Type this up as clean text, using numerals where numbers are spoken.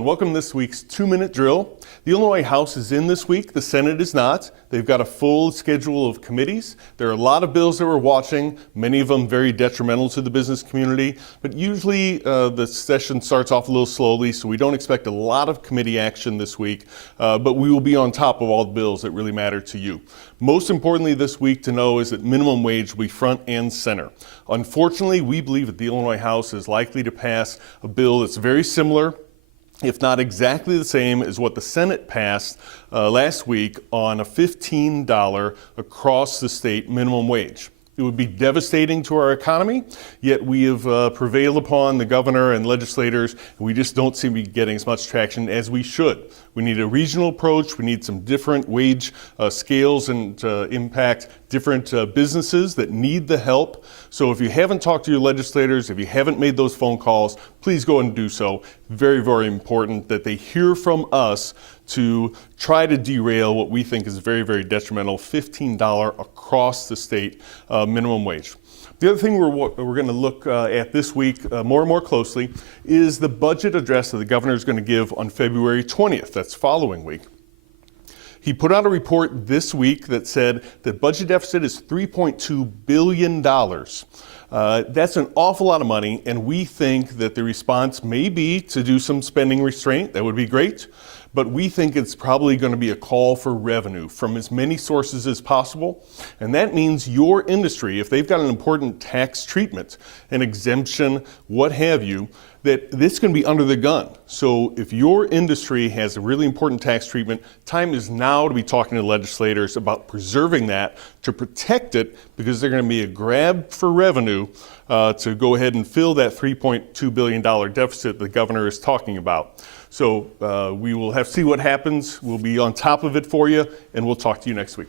and welcome to this week's 2-Minute Drill. The Illinois House is in this week, the Senate is not. They've got a full schedule of committees. There are a lot of bills that we're watching, many of them very detrimental to the business community, but usually the session starts off a little slowly, so we don't expect a lot of committee action this week, but we will be on top of all the bills that really matter to you. Most importantly this week to know is that minimum wage will be front and center. Unfortunately, we believe that the Illinois House is likely to pass a bill that's very similar, if not exactly the same as what the Senate passed last week on a $15 across the state minimum wage. It would be devastating to our economy, yet we have prevailed upon the governor and legislators, and we just don't seem to be getting as much traction as we should. We need a regional approach, we need some different wage scales and impact different businesses that need the help. So if you haven't talked to your legislators, if you haven't made those phone calls, please go and do so. Very, very important that they hear from us to try to derail what we think is very, very detrimental $15 across the state minimum wage. The other thing we're going to look at this week more and more closely is the budget address that the governor is going to give on February 20th. That's following week. He put out a report this week that said the budget deficit is $3.2 billion. That's an awful lot of money, and we think that the response may be to do some spending restraint. That would be great. But we think it's probably going to be a call for revenue from as many sources as possible. And that means your industry, if they've got an important tax treatment, an exemption, what have you, that this is going to be under the gun. So if your industry has a really important tax treatment, time is now to be talking to legislators about preserving that, to protect it, because they're going to be a grab for revenue to go ahead and fill that $3.2 billion deficit the governor is talking about. So we will have to see what happens. We'll be on top of it for you, and we'll talk to you next week.